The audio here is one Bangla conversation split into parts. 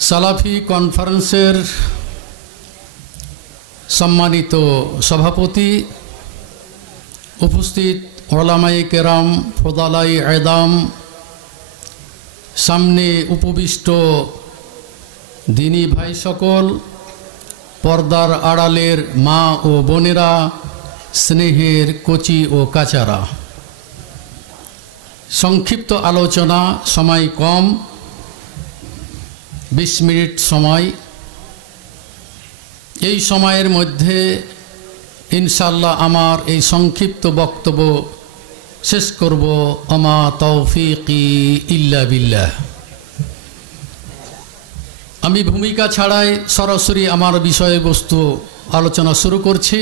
সালাফি কনফারেন্সের সম্মানিত সভাপতি, উপস্থিত ওলামায়ে কেরাম, ফোদালাই আয়দাম, সামনে উপবিষ্ট দিনী ভাই সকল, পর্দার আড়ালের মা ও বোনেরা, স্নেহের কচি ও কাচারা, সংক্ষিপ্ত আলোচনা, সময় কম, 20 মিনিট সময়। এই সময়ের মধ্যে ইনশাআল্লাহ আমার এই সংক্ষিপ্ত বক্তব্য শেষ করব। আমা তৌফিকি ইল্লা বিল্লাহ। আমি ভূমিকা ছাড়াই সরাসরি আমার বিষয়বস্তু আলোচনা শুরু করছি।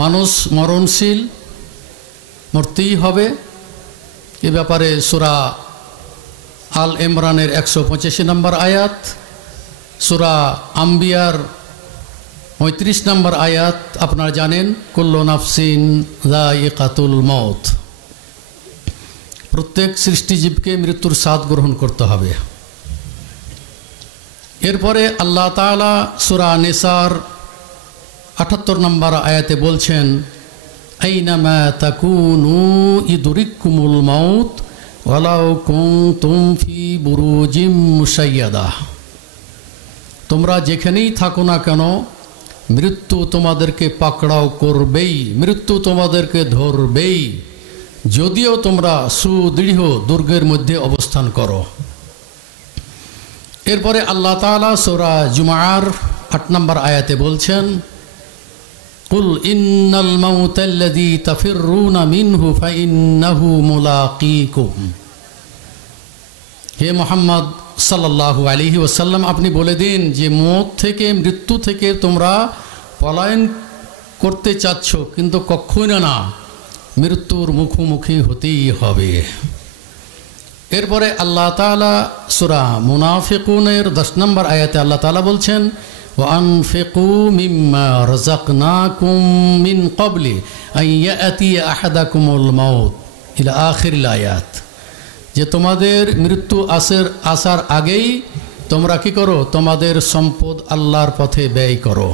মানুষ মরণশীল, মরতেই হবে। এ ব্যাপারে সূরা আল ইমরানের 185 নম্বর আয়াত, সূরা আম্বিয়ার 35 নম্বর আয়াত আপনারা জানেন, কুল্লু নাফসিন যায়িকাতুল মউত। প্রত্যেক সৃষ্টিজীবকে মৃত্যুর স্বাদ গ্রহণ করতে হবে। এরপরে আল্লাহ তাআলা সূরা নিসার 78 নম্বর আয়াতে বলছেন, আইনামা তাকুনু ইদরিকুমুল মাউত ওয়ালাউ কুনতুম ফি বুরুজিম মুশাইয়াদা। তোমরা যেখানেই থাকো না কেন, মৃত্যু তোমাদেরকে পাকড়াও করবেই, মৃত্যু তোমাদেরকে ধরবেই, যদিও তোমরা সুদৃঢ় দুর্গের মধ্যে অবস্থান করো। এরপরে আল্লাহ তাআলা সূরা জুমার 8 নম্বর আয়াতে বলছেন, কুল ইন্নাল মাউতাল্লাযী তাফিররুনা মিনহু ফাইন্নাহু মুলাকীকুম। হে মুহাম্মদ সাল্লাল্লাহু আলাইহি ওয়াসাল্লাম, আপনি বলে দিন যে মওত থেকে, মৃত্যু থেকে তোমরা পলায়ন করতে চাচ্ছ, কিন্তু কখনো না, মৃত্যুর মুখোমুখি হতেই হবে। এরপরে আল্লাহ তাআলা সূরা মুনাফিকুনের 10 নম্বর আয়াতে আল্লাহ তাআলা বলছেন, ওয়ানফিকু মিম্মা রাযাকনাকুম মিন ক্বাবলি আন ইয়াতিয়া আহাদাকুমুল মাউত ইলা আখিরিল আয়াত। যে তোমাদের মৃত্যু আসার আগেই তোমরা কি করো? তোমাদের সম্পদ আল্লাহর পথে ব্যয় করো।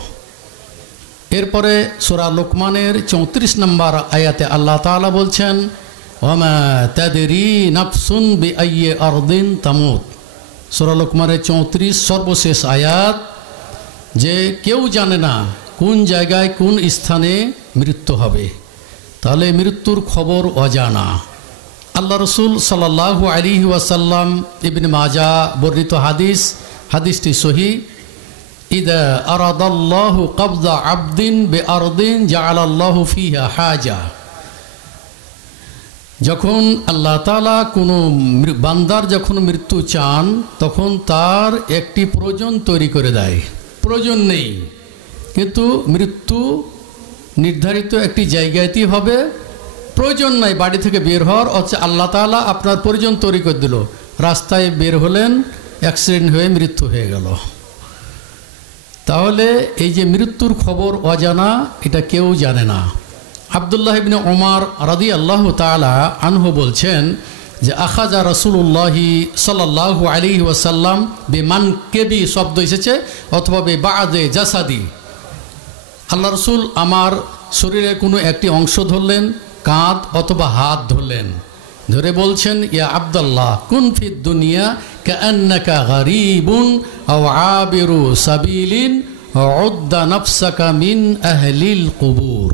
এরপরে সূরা লোকমানের 34 নম্বর আয়াতে আল্লাহ তাআলা বলছেন, ওয়ামা তাদরি নাফসুন বিআইয়ি আরদিন তামুত। সূরা লোকমানের 34 সর্বশেষ আয়াত, যে কেউ জানে না কোন জায়গায় কোন স্থানে মৃত্যু হবে। তাহলে মৃত্যুর খবর অজানা। আল্লাহ রসুল সাল্লাল্লাহু আলাইহি ওয়াসাল্লাম, ইবনে মাজাহ বর্ণিত হাদিস, হাদিসটি সহিহ, ইদা আরাদাল্লাহু কবদা আবদিন বিআরদিন জাআলাল্লাহু ফিহা হাজা। যখন আল্লাহ তাআলা কোনো বান্দার যখন মৃত্যু চান, তখন তার একটি প্রয়োজন তৈরি করে দেয়। প্রয়োজন নেই, কিন্তু মৃত্যু নির্ধারিত একটি জায়গাতেই হবে। প্রয়োজন নাই বাড়ি থেকে বের হওয়ার, অথচ আল্লাহ তাআলা আপনার প্রয়োজন তৈরি করে দিল। রাস্তায় বের হলেন, অ্যাক্সিডেন্ট হয়ে মৃত্যু হয়ে গেল। তাহলে এই যে মৃত্যুর খবর অজানা, এটা কেউ জানে না। আব্দুল্লাহ ইবনে ওমর রাদিয়াল্লাহু তাআলা আনহু বলছেন যে আখাযা রাসূলুল্লাহি সাল্লাল্লাহু আলাইহি ওয়াসাল্লাম বিমানকিবি শব্দ এসেছে, অথবা বিবাদে জাসাদি। আল্লাহ রসুল আমার শরীরের কোনো একটি অংশ ধরলেন, কাঁধ অথবা হাত ধরলেন, ধরে বলছেন, ইয়া আব্দুল্লাহ কুন ফিদ দুনিয়া কাআন্নাকা গরীবুন আও আবিরু সাবিলিন উদ্দা নাফসাকা মিন আহলিল কুবুর।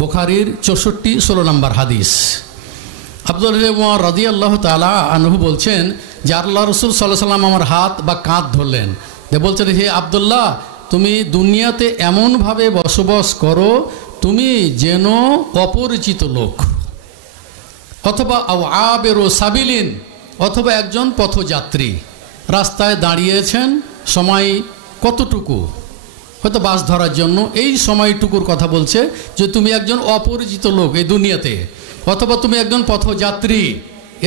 বুখারীর 64-16 নম্বর হাদিস। আব্দুল্লাহ রাদিয়াল্লাহু তাআলা আনহু বলছেন যে আল্লাহ রসুল সাল্লাল্লাহু আলাইহি ওয়াসাল্লাম আমার হাত বা কাঁধ ধরলেন, বলছেন, হে আব্দুল্লাহ, তুমি দুনিয়াতে এমনভাবে বসবাস করো তুমি যেন অপরিচিত লোক, অথবা আও আবিরু সাবিলিন, অথবা একজন পথযাত্রী। রাস্তায় দাঁড়িয়েছেন, সময় কতটুকু? হয়তো বাস ধরার জন্য। এই সময়টুকুর কথা বলছে যে তুমি একজন অপরিচিত লোক এই দুনিয়াতে, অথবা তুমি একজন পথযাত্রী।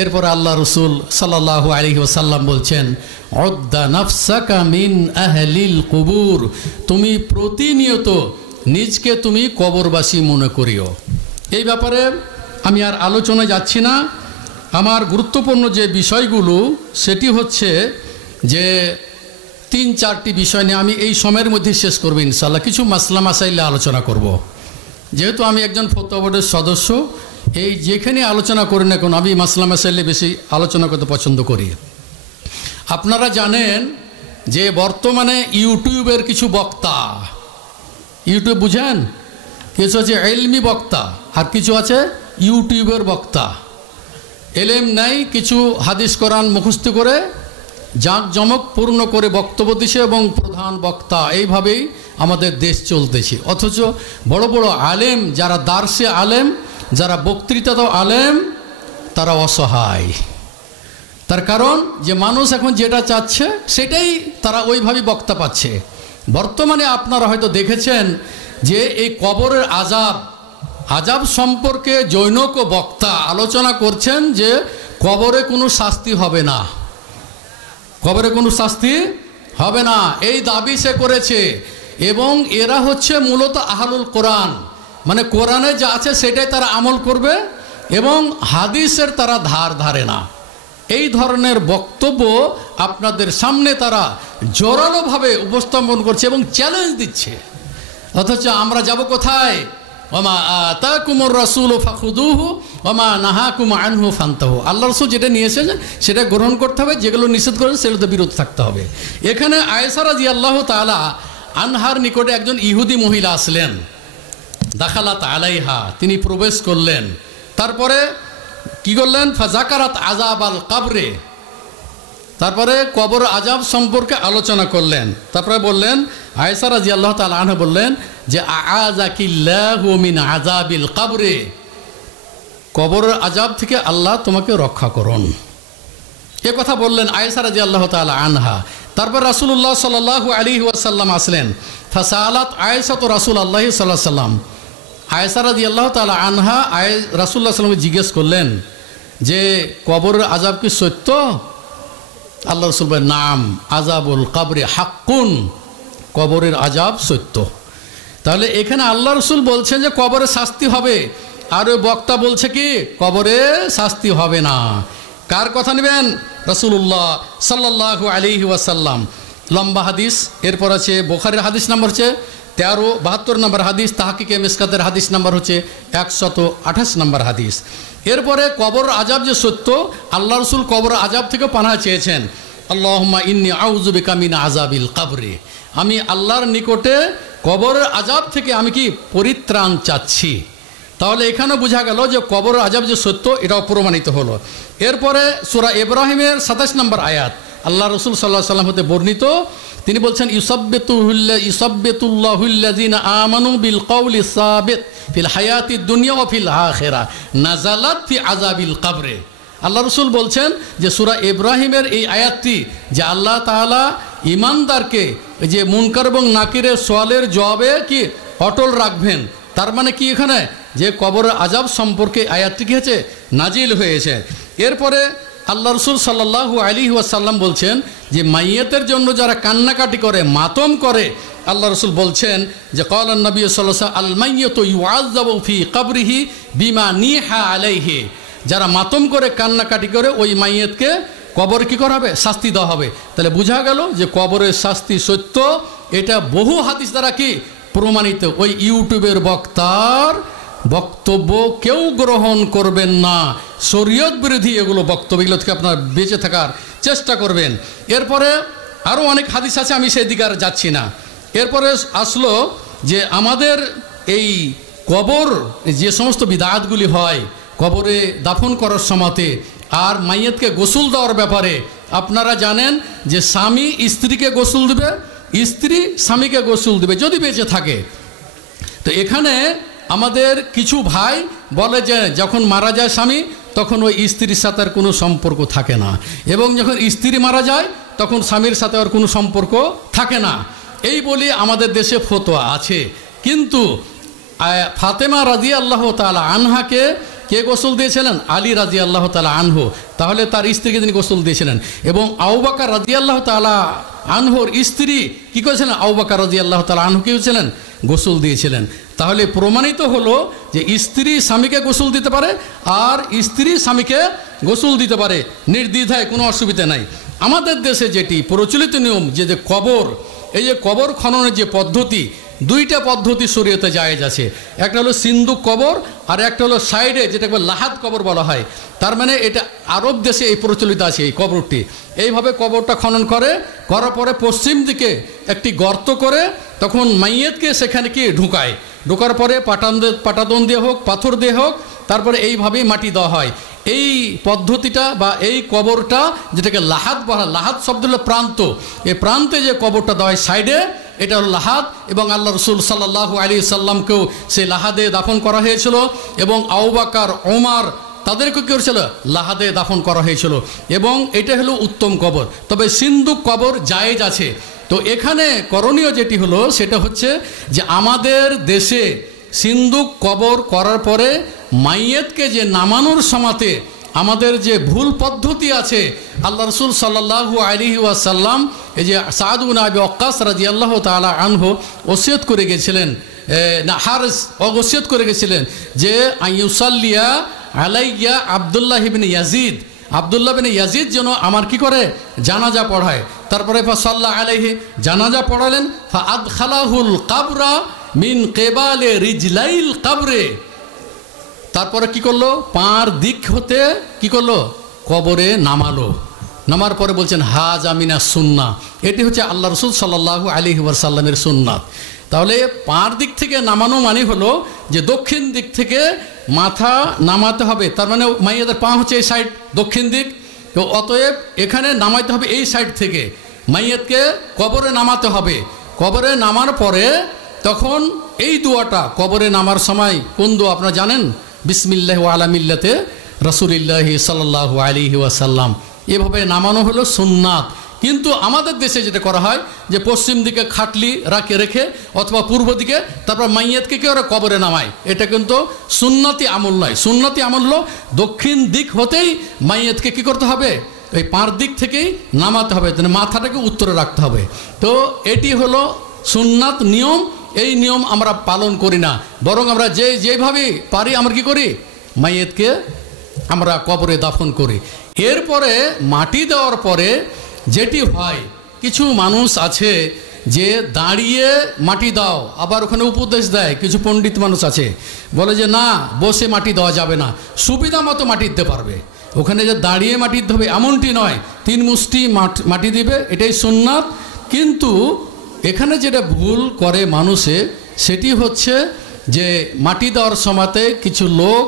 এরপর আল্লাহ রসুল সাল্লাল্লাহু আলাইহি ওয়াসাল্লাম বলছেন, উদ্দা নাফসাকা মিন আহলিল কুবুর, তুমি প্রতিনিয়ত নিজকে তুমি কবরবাসী মনে করিও। এই ব্যাপারে আমি আর আলোচনায় যাচ্ছি না। আমার গুরুত্বপূর্ণ যে বিষয়গুলো সেটি হচ্ছে যে 3-4টি বিষয় নিয়ে আমি এই সময়ের মধ্যে শেষ করব ইনশাআল্লাহ। কিছু মাসলা মাসাইলে আলোচনা করব। যেহেতু আমি একজন ফতোয়া বোর্ডের সদস্য, এই যেখানে আলোচনা করি না কেন আমি মাসলা মাসাইলে বেশি আলোচনা করতে পছন্দ করি। আপনারা জানেন যে বর্তমানে ইউটিউবের কিছু বক্তা, ইউটিউব বুঝেন, কিছু আছে ইলমি বক্তা আর কিছু আছে ইউটিউবের বক্তা। এলেম নাই, কিছু হাদিস কোরআন মুখস্থ করে জাঁকজমক পূর্ণ করে বক্তব্য দিছে এবং প্রধান বক্তা, এইভাবেই আমাদের দেশ চলতেছে। অথচ বড় বড় আলেম, যারা দার্সে আলেম, যারা বক্তৃতা আলেম, তারা অসহায়। তার কারণ যে মানুষ এখন যেটা চাচ্ছে সেটাই তারা ওইভাবেই বক্তা পাচ্ছে। বর্তমানে আপনারা হয়তো দেখেছেন যে এই কবরের আজাব সম্পর্কে জৈনক বক্তা আলোচনা করছেন যে কবরে কোনো শাস্তি হবে না, কবরে কোনো শাস্তি হবে না, এই দাবি সে করেছে। এবং এরা হচ্ছে মূলত আহলুল কোরআন, মানে কোরআনে যা আছে সেটাই তারা আমল করবে এবং হাদিসের তারা ধার ধারে না। এই ধরনের বক্তব্য আপনাদের সামনে তারা জোরালোভাবে উপস্থাপন করছে এবং চ্যালেঞ্জ দিচ্ছে। অথচ আমরা যাব কোথায়? ওমা আতাকুমুর রাসূলু ফাখুযুহু ওমা নাহাকুম আনহু ফান্তাহু। আল্লাহ রাসূল যেটা নিয়েছেন সেটা গ্রহণ করতে হবে, যেগুলো নিষেধ করেন সেগুলোতে বিরত থাকতে হবে। এখানে আয়েশা রাদিয়াল্লাহু তাআলা আনহার নিকটে একজন ইহুদি মহিলা আসলেন। দাখালাত আলাইহা, তিনি প্রবেশ করলেন। তারপরে কি করলেন? ফাজাকারাত আযাবাল কবরে, তারপরে কবর আজাব সম্পর্কে আলোচনা করলেন। তারপরে বললেন, আয়েশা রাদিয়াল্লাহু তাআলা আনহা বললেন যে আযাকিল্লাহু মিন আযাবিল কবরে, কবরের আজাব থেকে আল্লাহ তোমাকে রক্ষা করুন। এ কথা বললেন আয়েশা রাদিয়াল্লাহু তাআলা আনহা। তারপর রাসূলুল্লাহ সাল্লাল্লাহু আলাইহি ওয়াসাল্লাম আসলেন। ফাসালাত আয়েশা তো রাসূলুল্লাহ সাল্লাল্লাহু আলাইহি ওয়াসাল্লাম, আয়েশা রাদিয়াল্লাহু তাআলা আনহা রাসূলুল্লাহ সাল্লাল্লাহু জিজ্ঞেস করলেন যে কবরের আজাব কি সত্য? আল্লাহ রাসূল বলেন, নাম আযাবুল কবরে হাক্কুন, কবরের আজাব সত্য। তাহলে এখানে আল্লাহ রাসূল বলছেন যে কবরে শাস্তি হবে, আর ওই বক্তা বলছে কি কবরে শাস্তি হবে না। কার কথা নেবেন? রাসূলুল্লাহ সাল্লাল্লাহু আলাইহি ওয়াসাল্লাম। লম্বা হাদিস। এরপর আছে বুখারীর হাদিস নাম্বার হচ্ছে 1372 নম্বর হাদিস, তাহকিকে মিসকাতের হাদিস নাম্বার হচ্ছে 128 নম্বর হাদিস। এরপরে কবর আজাব যে সত্য, আল্লাহ রাসূল কবর আজাব থেকে পানাহ চেয়েছেন। আল্লাহুম্মা ইন্নী আউযু বিকা মিন আযাবিল কবরি, আমি আল্লাহর নিকটে কবরের আজাব থেকে আমি কি পরিত্রাণ চাচ্ছি। তাহলে এখানে বোঝা গেল যে কবরের আজাব যে সত্য, এটাও প্রমাণিত হলো। এরপরে সূরা ইব্রাহিমের 27 নম্বর আয়াত, আল্লাহ রাসূল সাল্লাল্লাহু আলাইহি ওয়াসাল্লাম হতে বর্ণিত, তিনি বলছেন ইউসাব্বিতুল্লাহুল্লাযিনা আমানু বিল কওলি সাবিত ফিল হায়াতিদ দুনিয়া ওয়া ফিল আখিরাহ নাযালাত ফি আযাবিল কবরে। আল্লাহ রাসূল বলছেন যে সূরা ইব্রাহিমের এই আয়াতটি যে আল্লাহ তাআলা ঈমানদারকে যে মুনকার এবং নাকিরের সওয়ালের জবাবে কি অটল রাখবেন, তার মানে কি এখানে যে কবরের আযাব সম্পর্কে আয়াতটি কি হয়েছে? নাজিল হয়েছে। এরপরে আল্লাহ রাসূল সাল্লাল্লাহু আলাইহি ওয়াসাল্লাম বলছেন যে মাইয়াতের জন্য যারা কান্নাকাটি করে, মাতম করে, আল্লাহ রাসূল বলছেন যে ক্বালান নবী সাল্লাল্লাহু আলাইহি ওয়াসাল্লাম আল মাইয়াতু ইউআযাবু ফি কবরিহি বিমা নিহা আলাইহি, যারা মাতম করে কান্নাকাটি করে ওই মাইয়াতকে কবরে কি করা হবে? শাস্তি দেওয়া হবে। তাহলে বোঝা গেল যে কবরের শাস্তি সত্য, এটা বহু হাদিস দ্বারা কি প্রমাণিত। ওই ইউটিউবের বক্তার বক্তব্য কেউ গ্রহণ করবেন না, শরীয়ত বিরোধী এগুলো বক্তব্য, এগুলো থেকে আপনার বেঁচে থাকার চেষ্টা করবেন। এরপরে আরও অনেক হাদিস আছে, আমি সেদিকে আর যাচ্ছি না। এরপরে আসলো যে আমাদের এই কবর যে সমস্ত বিদআতগুলি হয় কবরে দাফন করার সময়তে, আর মাইয়াতকে গোসল দেওয়ার ব্যাপারে আপনারা জানেন যে স্বামী স্ত্রীকে গোসল দেবে, স্ত্রী স্বামীকে গোসল দেবে যদি বেঁচে থাকে। তো এখানে আমাদের কিছু ভাই বলে যে যখন মারা যায় স্বামী তখন ওই স্ত্রীর সাথে আর কোনো সম্পর্ক থাকে না, এবং যখন স্ত্রী মারা যায় তখন স্বামীর সাথে আর কোনো সম্পর্ক থাকে না, এই বলি আমাদের দেশে ফতোয়া আছে। কিন্তু ফাতেমা রাদিয়াল্লাহু তাআলা আনহাকে কে গোসল দিয়েছিলেন? আলী রাদিয়াল্লাহু তাআলা আনহু। তাহলে তার স্ত্রীকে তিনি গোসল দিয়েছিলেন। এবং আবু বকর রাদিয়াল্লাহু তাআলা আনহুর স্ত্রী কি করেছিলেন? আবু বকর রাদিয়াল্লাহু তাআলা আনহু কি হয়েছিলেন? গোসল দিয়েছিলেন। তাহলে প্রমাণিত হলো যে স্ত্রী স্বামীকে গোসল দিতে পারে আর স্ত্রী স্বামীকে গোসল দিতে পারে নির্দ্বিধায়, কোনো অসুবিধা নাই। আমাদের দেশে যেটি প্রচলিত নিয়ম যে কবর, এই যে কবর খননের যে পদ্ধতি, দুইটা পদ্ধতি শরীয়তে জায়েজ আছে। একটা হলো সিন্দুক কবর আর একটা হলো সাইডে যেটাকে লাহাদ কবর বলা হয়। তার মানে এটা আরব দেশে এই প্রচলিত আছে এই কবরটি। এইভাবে কবরটা খনন করার পরে পশ্চিম দিকে একটি গর্ত করে তখন মাইয়েতকে সেখানে কি ঢোকার পরে পাটাতন দিয়ে হোক পাথর দিয়ে হোক তারপরে এইভাবেই মাটি দেওয়া হয়। এই পদ্ধতিটা বা এই কবরটা যেটাকে লাহাদ বলা, লাহাদ শব্দ হলো প্রান্ত, এই প্রান্তে যে কবরটা দেওয়া হয় সাইডে, এটা হলো লাহাদ। এবং আল্লাহ রসুল সাল্লাল্লাহু আলাইহি সাল্লামকেও সেই লাহাদে দাফন করা হয়েছিল এবং আবু বকর ওমর তাদেরকে কী করেছিল, লাহাদে দাফন করা হয়েছিল। এবং এটা হলো উত্তম কবর। তবে সিন্দুক কবর জায়েজ আছে। তো এখানে করণীয় যেটি হলো সেটা হচ্ছে যে আমাদের দেশে সিন্দুক কবর করার পরে মাইয়েতকে যে নামানোর সময়তে আমাদের যে ভুল পদ্ধতি আছে, আল্লাহ রসুল সাল্লাল্লাহু আলাইহি ওয়াসাল্লাম এই যে সাদ ইবনে আবি ওয়াক্কাস রাদিয়াল্লাহু তাআলা আনহু ওসিয়ত করে গেছিলেন, হারিস ওসিয়ত করে গেছিলেন যে আইয়ুসাল্লিয়া আলাইয়া আব্দুল্লাহ ইবনে ইয়াজিদ, আব্দুল্লাহ বিন ইয়াজিদ যেন আমার কি করে জানাজা পড়ায়। তারপরে ফাসাল্লা আলাইহি, জানাজা পড়ালেন। ফাআদখালাহুল কাবরা মিন কেবালে রিজলাইল কাবরে, তারপরে কি করলো, পার দিক হতে কি করলো, কবরে নামার পরে বলছেন হাজা মিনা সুন্নাহ, এটি হচ্ছে আল্লাহ রসুল সাল্লাল্লাহু আলাইহি ওয়াসাল্লামের সুন্নাত। তাহলে পার দিক থেকে নামানো মানে হলো যে দক্ষিণ দিক থেকে মাথা নামাতে হবে। তার মানে মাইয়াদের পা হচ্ছে এই সাইড দক্ষিণ দিক, তো অতএব এখানে নামাইতে হবে এই সাইড থেকে, মাইয়াতকে কবরে নামাতে হবে। কবরে নামার পরে তখন এই দোয়াটা কবরে নামার সময় কোন দোয়া আপনারা জানেন, বিসমিল্লাহ ওয়া আলা মিল্লাতে রাসূলিল্লাহ সাল্লাল্লাহু আলাইহি ওয়াসাল্লাম, এভাবে নামানো হলো সুন্নাত। কিন্তু আমাদের দেশে যেটা করা হয় যে পশ্চিম দিকে খাটলি রেখে অথবা পূর্ব দিকে তারপর মাইয়াতকে কি ওরা কবরে নামায়, এটা কিন্তু সুন্নতি আমল নয়। সুন্নতি আমল হলো দক্ষিণ দিক হতেই মাইয়াতকে কি করতে হবে, ওই পার দিক থেকেই নামাতে হবে, মাথাটাকে উত্তরে রাখতে হবে। তো এটি হলো সুন্নাত নিয়ম। এই নিয়ম আমরা পালন করি না, বরং আমরা যেভাবে পারি আমরা কি করি, মাইয়াতকে আমরা কবরে দাফন করি। এরপরে মাটি দেওয়ার পরে যেটি হয়, কিছু মানুষ আছে যে দাঁড়িয়ে মাটি দাও, আবার ওখানে উপদেশ দেয়। কিছু পণ্ডিত মানুষ আছে বলে যে না, বসে মাটি দেওয়া যাবে না, সুবিধা মতো মাটি দিতে পারবে, ওখানে যে দাঁড়িয়ে মাটি দিতে হবে এমনটি নয়, 3 মুষ্টি মাটি দিবে, এটাই সুন্নাত। কিন্তু এখানে যেটা ভুল করে মানুষে সেটি হচ্ছে যে মাটি দেওয়ার সময়তে কিছু লোক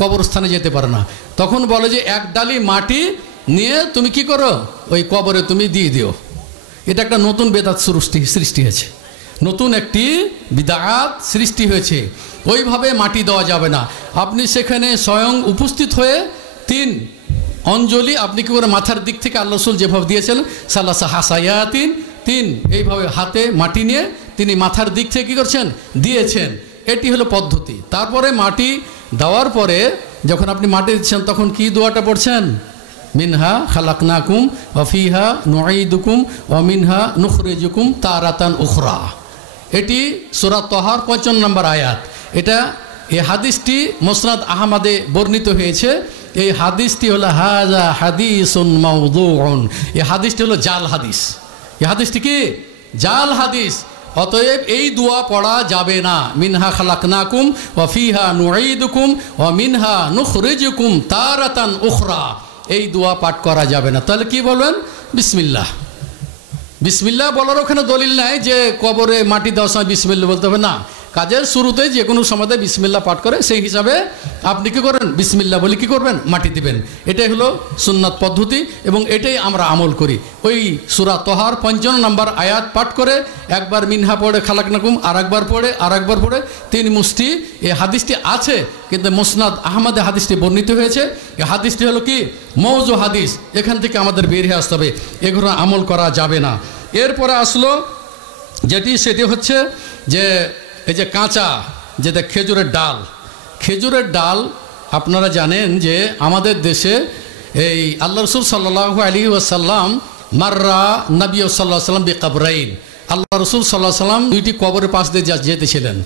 কবরস্থানে যেতে পারে না, তখন বলে যে এক ডালি মাটি নিয়ে তুমি কি করো, ওই কবরে তুমি দিয়ে দিও। এটা একটা নতুন বেদাত সৃষ্টি হয়েছে, নতুন একটি বিদআত সৃষ্টি হয়েছে। ওইভাবে মাটি দেওয়া যাবে না। আপনি সেখানে স্বয়ং উপস্থিত হয়ে 3 অঞ্জলি আপনি কি করে মাথার দিক থেকে আল্লাহ রাসূল যেভাবে দিয়েছেন সালাসা হাসায়াতিন, 3 এইভাবে হাতে মাটি নিয়ে তিনি মাথার দিক থেকে কী করছেন, দিয়েছেন। এটি হলো পদ্ধতি। তারপরে মাটি দেওয়ার পরে যখন আপনি মাটি দিচ্ছেন তখন কি দোয়াটা পড়ছেন, মিনহা খালাকনাকুম ওয়া ফিহা নুঈদুকুম ওয়া মিনহা নুখরিজুকুম তারাতান উখরা। এটি সূরা তাহার 55 নম্বর আয়াত। এটা এই হাদিসটি মুসনাদ আহমদে বর্ণিত হয়েছে। এই হাদিসটি হলো হাযা হাদিসুন মাওদুউন, এই হাদিসটি হলো জাল হাদিস। এই হাদিসটি কি জাল হাদিস। অতএব এই দোয়া পড়া যাবে না, মিনহা খালাকনাকুম ওয়া ফিহা নুঈদুকুম ওয়া মিনহা নুখরিজুকুম তারাতান উখরা, এই দোয়া পাঠ করা যাবে না। তাহলে কি বলবেন, বিসমিল্লাহ। বিসমিল্লাহ বলার ওখানে দলিল নাই যে কবরে মাটি দেওয়ার সময় বিসমিল্লাহ বলতে হবে না, কাজের শুরুতে যে কোনো সময় বিসমিল্লাহ পাঠ করে সেই হিসাবে আপনি কি করেন, বিসমিল্লাহ বলে কি করবেন, মাটি দিবেন। এটাই হলো সুন্নাত পদ্ধতি এবং এটাই আমরা আমল করি। ওই সূরা তাহার 55 নম্বর আয়াত পাঠ করে একবার মিনহা পড়ে খালাকনাকুম, আর একবার পড়ে 3 মুষ্টি। এই হাদিসটি আছে কিন্তু মুসনাদ আহমদে হাদিসটি বর্ণিত হয়েছে। এই হাদিসটি হলো কি মওযু হাদিস, এখান থেকে আমাদের বের হয়ে আসতে হবে, এগুলো আমল করা যাবে না। এরপরে আসলো সেটি হচ্ছে যে এই যে কাঁচা যেটা খেজুরের ডাল আপনারা জানেন যে আমাদের দেশে এই আল্লাহ রাসূল সাল্লাল্লাহু আলাইহি ওয়াসাল্লাম মাররা নবী সাল্লাল্লাহু আলাইহি ওয়াসাল্লাম বিকবরাইন, আল্লাহ রাসূল সাল্লাল্লাহু আলাইহি ওয়াসাল্লাম 2টি কবরের পাশ দিয়ে যেতেছিলেন।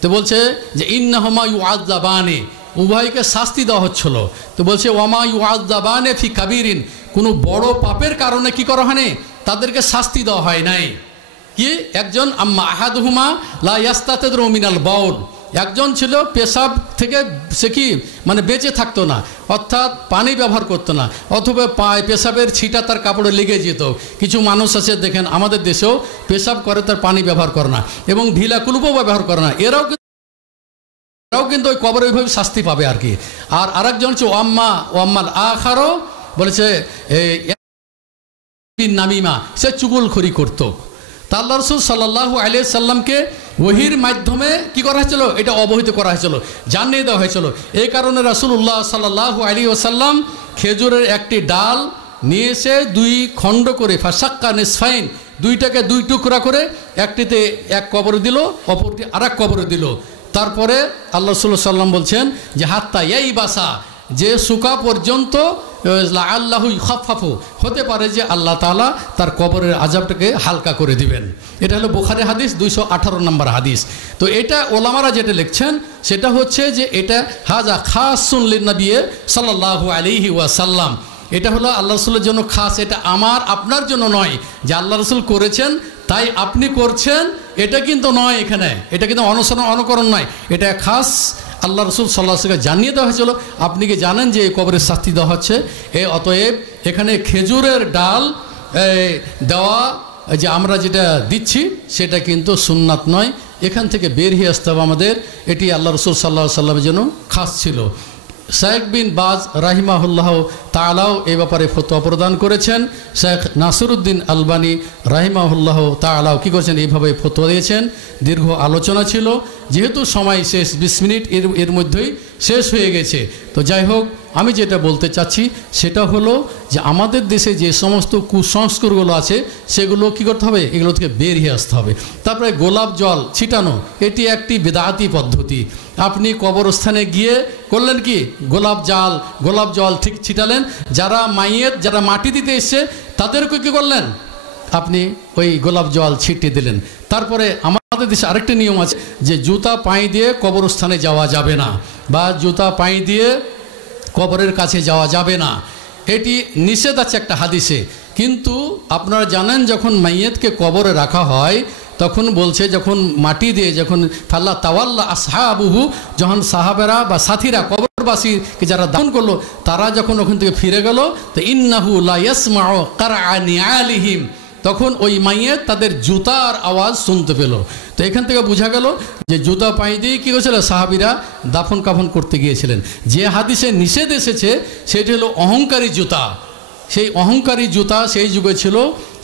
তো বলছে যে ইন্নাহুমা ইউআযাবানি, উভয়কে শাস্তি দেওয়া হচ্ছিল। তো বলছে ওয়ামা ইউআযাবানে ফি কাবীরিন, কোনো বড় পাপের কারণে কি করা হয়নি, তাদেরকে শাস্তি দেওয়া হয় নাই। কি একজন আম্মা আহাদুহুমা লা ইয়াস্তাতিরু মিনাল বাউল, একজন ছিল পেশাব থেকে সে কি মানে বেঁচে থাকতো না, অর্থাৎ পানি ব্যবহার করতো না, অথবা পেশাবের ছিটা তার কাপড়ে লেগে যেত। কিছু মানুষ আছে দেখেন আমাদের দেশেও পেশাব করে তার পানি ব্যবহার করে না এবং ঢিলা কুলুপও ব্যবহার করে না, এরাও কিন্তু ওই কবরে ওইভাবে শাস্তি পাবে আর কি। আর আরেকজন হচ্ছে ওয়াম্মাল আখারও বলেছে নামিমা, সে চুগলখড়ি করতো। তা আল্লাহ রাসূল সাল্লাল্লাহু আলাইহি সাল্লামকে ওহির মাধ্যমে কি করা হয়েছিল, এটা অবহিত করা হয়েছিল, জানিয়ে দেওয়া হয়েছিল। এই কারণে রাসূলুল্লাহ সাল্লাল্লাহু আলাইহি ওয়াসাল্লাম খেজুরের একটি ডাল নিয়ে এসে দুই খণ্ড করে ফাসাক্কা নিসফাইন, দুইটাকে দুই টুকরা করে একটিতে এক কবরে দিল, অপরটি আরেক কবরে দিল। তারপরে আল্লাহ রাসূল সাল্লাম বলছেন যে হাত্তা এই বাসা, যে শুকা পর্যন্ত আল্লাহু ইখাফাফু, হতে পারে যে আল্লাহ তাআলা তার কবরের আযাবটাকে হালকা করে দিবেন। এটা হলো বুখারী হাদিস 218 নম্বর হাদিস। তো এটা ওলামারা যেটা লিখছেন সেটা হচ্ছে যে এটা হাজা খাসুন লিন্নবী সাল্লাল্লাহু আলাইহি ওয়াসাল্লাম, এটা হলো আল্লাহ রাসূলের জন্য খাস, এটা আমার আপনার জন্য নয় যে আল্লাহ রাসূল করেছেন তাই আপনি করছেন, এটা কিন্তু নয়। এখানে এটা কিন্তু অনুকরণ নয়, এটা খাস আল্লাহ রাসূল সাল্লাল্লাহু আলাইহি ওয়াসাল্লামকে জানিয়ে দেওয়া হয়েছিল, আপনি কি জানেন যে এই কবরের শাস্তি দেওয়া হচ্ছে। অতএব এখানে খেজুরের ডাল দেওয়া যে আমরা যেটা দিচ্ছি সেটা কিন্তু সুন্নাত নয়, এখান থেকে বের হয়ে আসতে হবে আমাদের। এটি আল্লাহ রাসূল সাল্লাল্লাহু আলাইহি ওয়াসাল্লামের জন্য খাস ছিল। শেখ বিন বাজ রাহিমাহুল্লাহ তাআলাও এই ব্যাপারে ফতোয়া প্রদান করেছেন। শেখ নাসিরউদ্দিন আলবানী রাহিমাহুল্লাহ তাআলাও কী করেছেন, এইভাবে ফতোয়া দিয়েছেন। দীর্ঘ আলোচনা ছিল, যেহেতু সময় শেষ, 20 মিনিট এর মধ্যেই শেষ হয়ে গেছে। তো যাই হোক, আমি যেটা বলতে চাচ্ছি সেটা হলো যে আমাদের দেশে যে সমস্ত কুসংস্কারগুলো আছে সেগুলো কী করতে হবে, এগুলো থেকে বেরিয়ে আসতে হবে। তারপরে গোলাপ জল ছিটানো, এটি একটি বিদআতি পদ্ধতি। আপনি কবরস্থানে গিয়ে করলেন কি, গোলাপ জল ঠিক ছিটালেন, যারা মাটি দিতে এসছে তাদেরকে কী করলেন, আপনি ওই গোলাপ জল ছিটিয়ে দিলেন। তারপরে আমাদের দেশে আরেকটা নিয়ম আছে যে জুতা পায়ে দিয়ে কবরস্থানে যাওয়া যাবে না, বা জুতা পায়ে দিয়ে কবরের কাছে যাওয়া যাবে না, এটি নিষেধ আছে একটা হাদিসে। কিন্তু আপনারা জানেন যখন মাইয়েতকে কবরে রাখা হয় তখন বলছে, যখন মাটি দিয়ে যখন ফাল্লা তাওয়াল্লা আসহাবুহু, যখন সাহাবেরা বা সাথীরা কবরবাসীকে যারা দাফন করলো তারা যখন ওখান থেকে ফিরে গেল, তো ইন্নাহু লা ইয়াসমাউ কারআনি আলিহিম, তখন ওই মাইয়েত তাদের জুতার আওয়াজ শুনতে পেল। তো এখান থেকে বোঝা গেল যে জুতা পায়ে দিয়ে কী করেছিল, সাহাবীরা দাফন কাফন করতে গিয়েছিলেন। যে হাদিসে নিষেধ এসেছে সেটি হলো অহংকারী জুতা। সেই অহংকারী জুতা সেই যুগে ছিল,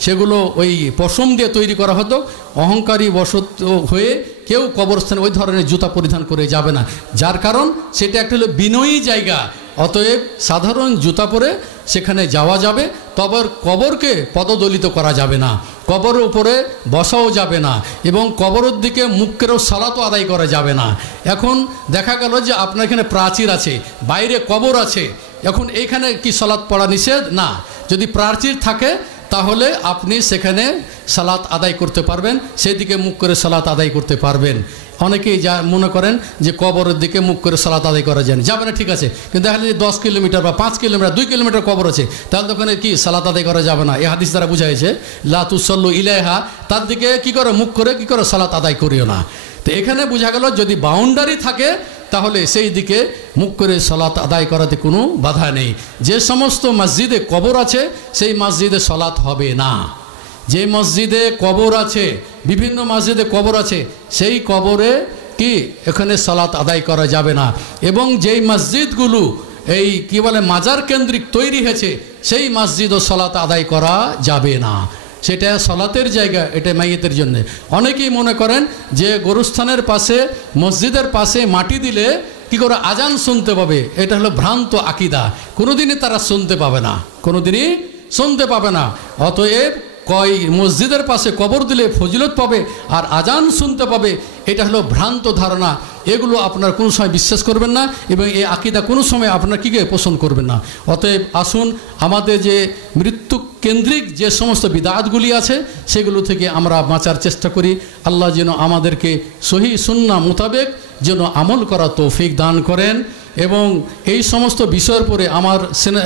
সেগুলো ওই পশম দিয়ে তৈরি করা হতো। অহংকারী বশত হয়ে কেউ কবরস্থানে ওই ধরনের জুতা পরিধান করে যাবে না, যার কারণ সেটা একটা হলো বিনয়ী জায়গা। অতএব সাধারণ জুতা পরে সেখানে যাওয়া যাবে, তবে কবরকে পদদলিত করা যাবে না, কবরের উপরে বসাও যাবে না, এবং কবরের দিকে মুখ করেও সালাতও আদায় করা যাবে না। এখন দেখা গেল যে আপনার এখানে প্রাচীর আছে, বাইরে কবর আছে, এখন এইখানে কি সালাত পড়া নিষেধ না? যদি প্রাচীর থাকে তাহলে আপনি সেখানে সালাত আদায় করতে পারবেন, সেদিকে মুখ করে সালাত আদায় করতে পারবেন। অনেকেই যা মনে করেন যে কবরের দিকে মুখ করে সালাত আদায় করা যায়, যাবে না, ঠিক আছে, কিন্তু দেখা যায় 10 কিলোমিটার বা 5 কিলোমিটার 2 কিলোমিটার কবর আছে, তাহলে ওখানে কি সালাত আদায় করা যাবে না। এই হাদিস দ্বারা বোঝা হয়েছে লা তুসাল্লু ইলাইহা, তার দিকে কি করে মুখ করে কি করে সালাত আদায় করিও না। তো এখানে বোঝা গেল যদি বাউন্ডারি থাকে তাহলে সেই দিকে মুখ করে সালাত আদায় করাতে কোনো বাধা নেই। যে সমস্ত মসজিদে কবর আছে সেই মসজিদে সালাত হবে না। যে মসজিদে কবর আছে, বিভিন্ন মসজিদে কবর আছে, সেই কবরে কি এখানে সালাত আদায় করা যাবে না। এবং যেই মসজিদগুলো এই কি বলে মাজার কেন্দ্রিক তৈরি হয়েছে সেই মসজিদও সালাত আদায় করা যাবে না। সেটা সালাতের জায়গা, এটা মাইয়েতের জন্য। অনেকেই মনে করেন যে গোরস্থানের পাশে মসজিদের পাশে মাটি দিলে কি করে আজান শুনতে পাবে, এটা হলো ভ্রান্ত আকিদা। কোনোদিনই তারা শুনতে পাবে না, কোনোদিনই শুনতে পাবে না। অতএব মসজিদের পাশে কবর দিলে ফজিলত পাবে আর আজান শুনতে পাবে, এটা হলো ভ্রান্ত ধারণা। এগুলো আপনার কোনো সময় বিশ্বাস করবেন না, এবং এই আকিদা কোনো সময় আপনার কী পোষণ করবেন না। অতএব আসুন আমাদের যে মৃত্যু কেন্দ্রিক যে সমস্ত বিদআতগুলি আছে সেগুলো থেকে আমরা বাঁচার চেষ্টা করি। আল্লাহ যেন আমাদেরকে সহি সুন্নাহ মোতাবেক যেন আমল করা তৌফিক দান করেন। এবং এই সমস্ত বিষয়ের পরে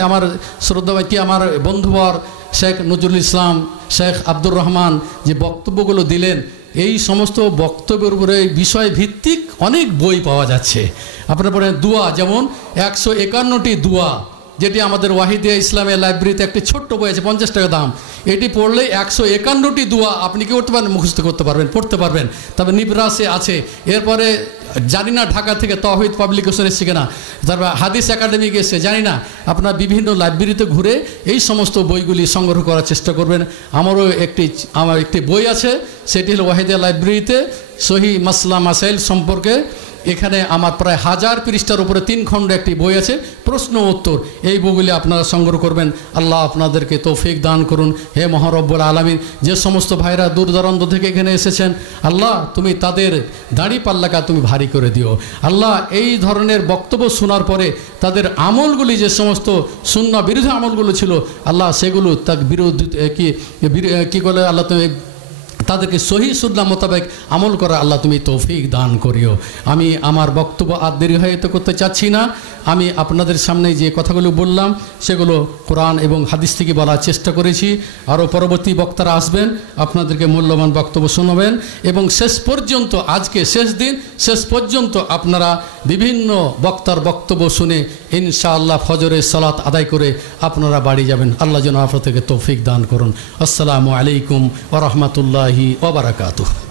আমার শ্রদ্ধাবাকি আমার বন্ধুবর শেখ নজরুল ইসলাম, শেখ আব্দুর রহমান যে বক্তব্যগুলো দিলেন, এই সমস্ত বক্তব্যের উপরে বিষয় ভিত্তিক অনেক বই পাওয়া যাচ্ছে। আপনারা পড়েন দোয়া, যেমন 151টি দোয়া, যেটি আমাদের ওয়াহিদিয়া ইসলামিয়া লাইব্রেরিতে একটি ছোট্ট বই আছে, 50 টাকা দাম। এটি পড়লে 151টি দোয়া আপনি কি করতে পারেন, মুখস্থ করতে পারবেন, পড়তে পারবেন। তবে নিবরাসে আছে। এরপরে জানি না ঢাকা থেকে তৌহিদ পাবলিকেশন এসছে কিনা, তারপর হাদিস একাডেমি গেছে জানি না। আপনারা বিভিন্ন লাইব্রেরিতে ঘুরে এই সমস্ত বইগুলি সংগ্রহ করার চেষ্টা করবেন। আমার একটি বই আছে, সেটি হলো ওয়াহিদিয়া লাইব্রেরিতে সহি মাসলা মাসাইল সম্পর্কে। এখানে আমার প্রায় 1000 পৃষ্ঠার উপরে 3 খণ্ড একটি বই আছে, প্রশ্ন উত্তর। এই বইগুলি আপনারা সংগ্রহ করবেন। আল্লাহ আপনাদেরকে তৌফিক দান করুন। হে মহারব্বুল আলামিন, যে সমস্ত ভাইরা দূর দূরান্ত থেকে এখানে এসেছেন, আল্লাহ তুমি তাদের দাড়ি পাল্লাকা তুমি ভারী করে দিও। আল্লাহ এই ধরনের বক্তব্য শোনার পরে তাদের আমলগুলি, যে সমস্ত সুন্নাহ বিরোধী আমলগুলো ছিল, আল্লাহ সেগুলো তার বিরোধী কী বলে, আল্লাহ তুমি তাদেরকে সহি সুন্নাহ মোতাবেক আমল করা আল্লাহ তুমি তৌফিক দান করিও। আমি আমার বক্তব্য আর দীর্ঘায়িত করতে চাচ্ছি না। আমি আপনাদের সামনে যে কথাগুলো বললাম সেগুলো কোরআন এবং হাদিস থেকে বলার চেষ্টা করেছি। আরও পরবর্তী বক্তারা আসবেন, আপনাদেরকে মূল্যবান বক্তব্য শোনাবেন এবং শেষ পর্যন্ত, আজকে শেষ দিন, শেষ পর্যন্ত আপনারা বিভিন্ন বক্তার বক্তব্য শুনে ইনশাআল্লাহ ফজরের সালাত আদায় করে আপনারা বাড়ি যাবেন। আল্লাহ যেন আপনাদেরকে তৌফিক দান করুন। আসসালামু আলাইকুম ওয়া রাহমাতুল্লাহি ওয়া বারাকাতুহু।